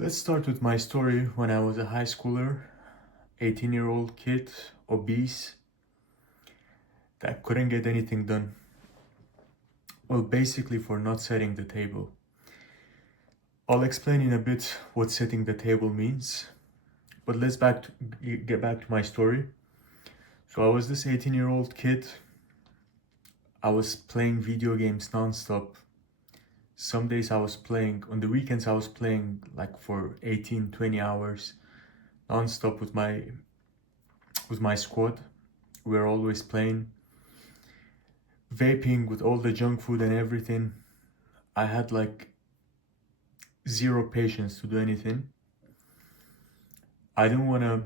Let's start with my story when I was a high schooler, 18-year-old kid, obese, that couldn't get anything done. Well, basically for not setting the table. I'll explain in a bit what setting the table means, but get back to my story. So I was this 18-year-old kid. I was playing video games non-stop. Some days I was playing, on the weekends I was playing like for 18, 20 hours non-stop with my squad. We were always playing, vaping with all the junk food and everything. I had like zero patience to do anything. I didn't want to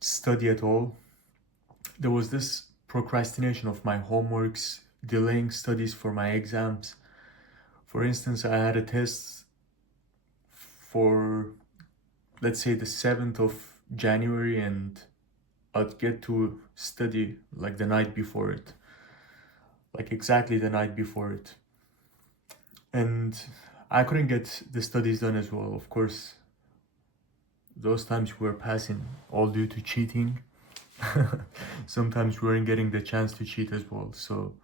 study at all. There was this procrastination of my homeworks, delaying studies for my exams. For instance, I had a test for, let's say, the 7th of January, and I'd get to study like the night before it, like exactly the night before it. And I couldn't get the studies done as well. Of course, those times we were passing all due to cheating. Sometimes we weren't getting the chance to cheat as well. So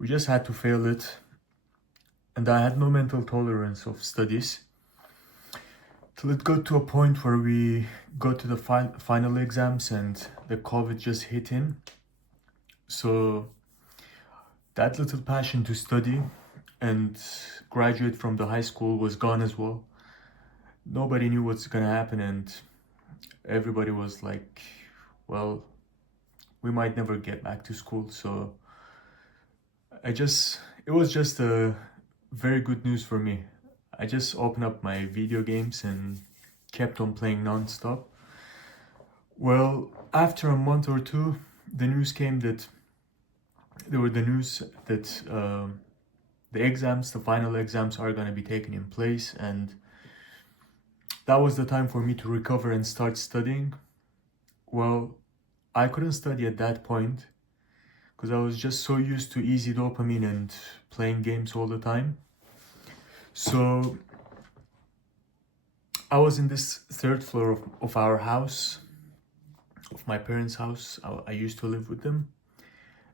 we just had to fail it. And I had no mental tolerance of studies till it got to a point where we got to the final exams and the COVID just hit in. So that little passion to study and graduate from the high school was gone as well. Nobody knew what's gonna happen, and everybody was like, well, we might never get back to school. So it was just a very good news for me. I just opened up my video games and kept on playing non-stop. Well, after a month or two, the news came that the final exams are gonna be taken in place, and that was the time for me to recover and start studying. Well, I couldn't study at that point because I was just so used to easy dopamine and playing games all the time. So I was in this third floor of our house, of my parents' house. I used to live with them.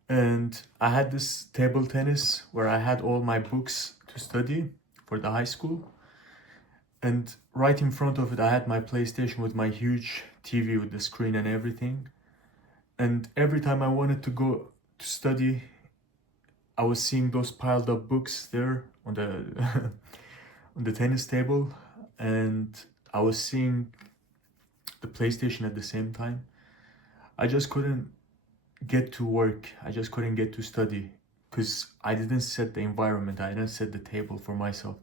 And I had this table tennis where I had all my books to study for the high school. And right in front of it, I had my PlayStation with my huge TV with the screen and everything. And every time I wanted to go to study, I was seeing those piled up books there on the on the tennis table, and I was seeing the PlayStation at the same time. I just couldn't get to work. I just couldn't get to study because I didn't set the environment. I didn't set the table for myself.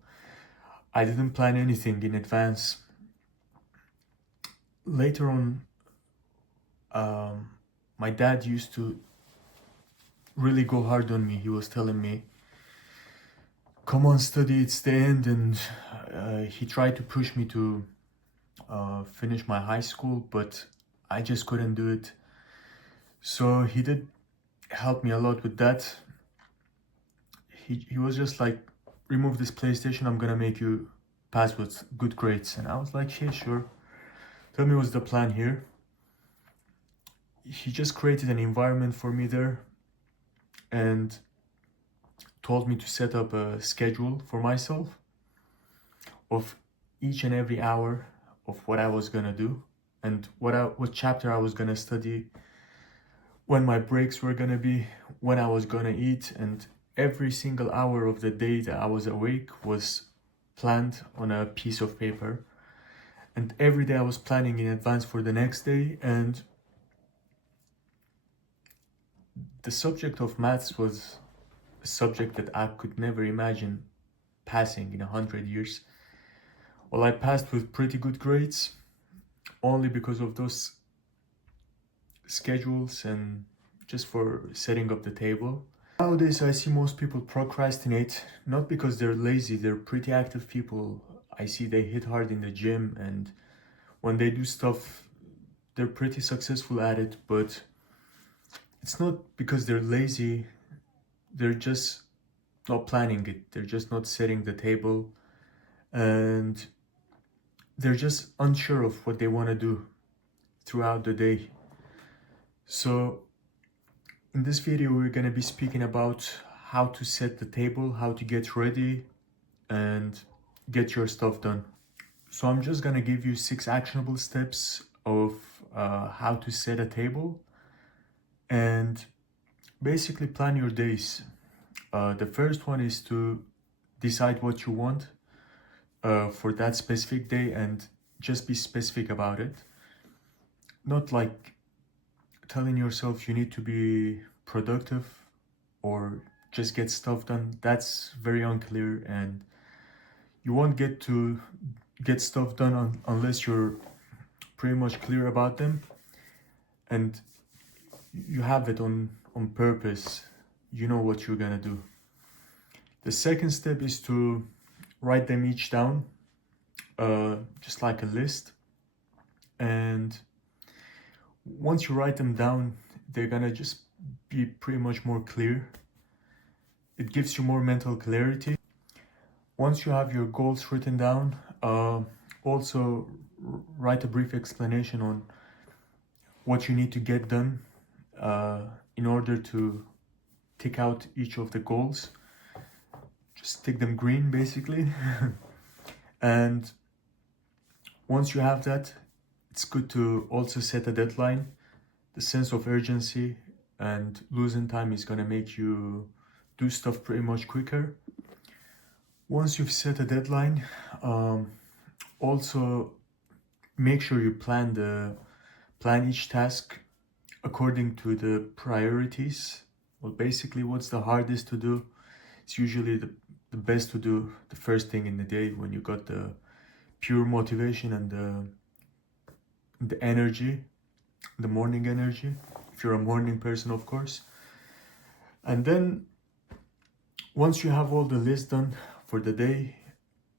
I didn't plan anything in advance. Later on, my dad used to really go hard on me. He was telling me, come on, study, it's the end. And he tried to push me to finish my high school, but I just couldn't do it. So he did help me a lot with that. He was just like, remove this PlayStation, I'm gonna make you pass with good grades. And I was like, yeah, sure. Tell me what's the plan here. He just created an environment for me there and told me to set up a schedule for myself of each and every hour of what I was gonna do and what chapter I was gonna study, when my breaks were gonna be, when I was gonna eat, and every single hour of the day that I was awake was planned on a piece of paper. And every day I was planning in advance for the next day. And the subject of maths was a subject that I could never imagine passing in 100 years. Well, I passed with pretty good grades only because of those schedules and just for setting up the table. Nowadays, I see most people procrastinate, not because they're lazy, they're pretty active people. I see they hit hard in the gym, and when they do stuff, they're pretty successful at it, but it's not because they're lazy, they're just not planning it, they're just not setting the table. And they're just unsure of what they want to do throughout the day. So in this video, we're going to be speaking about how to set the table, how to get ready and get your stuff done. So I'm just going to give you 6 actionable steps of how to set a table and basically plan your days. The first one is to decide what you want for that specific day and just be specific about it. Not like telling yourself you need to be productive or just get stuff done. That's very unclear, and you won't get stuff done unless you're pretty much clear about them and you have it on purpose. You know what you're gonna do. The second step is to write them each down, just like a list. And once you write them down, they're gonna just be pretty much more clear. It gives you more mental clarity. Once you have your goals written down, also write a brief explanation on what you need to get done in order to tick out each of the goals. Just tick them green, basically. And once you have that, it's good to also set a deadline. The sense of urgency and losing time is gonna make you do stuff pretty much quicker. Once you've set a deadline, also make sure you plan each task according to the priorities. Well, basically, what's the hardest to do? It's usually the best to do the first thing in the day when you got the pure motivation and the energy, the morning energy, if you're a morning person, of course. And then once you have all the list done for the day,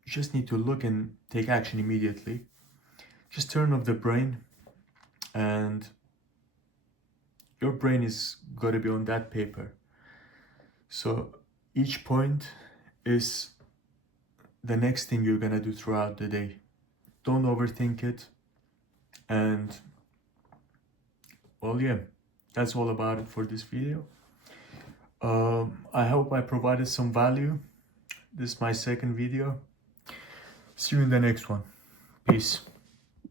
you just need to look and take action immediately. Just turn off the brain, and your brain is gotta be on that paper. So each point is the next thing you're gonna do throughout the day. Don't overthink it. And well, yeah, that's all about it for this video. I hope I provided some value. This is my second video. See you in the next one. Peace.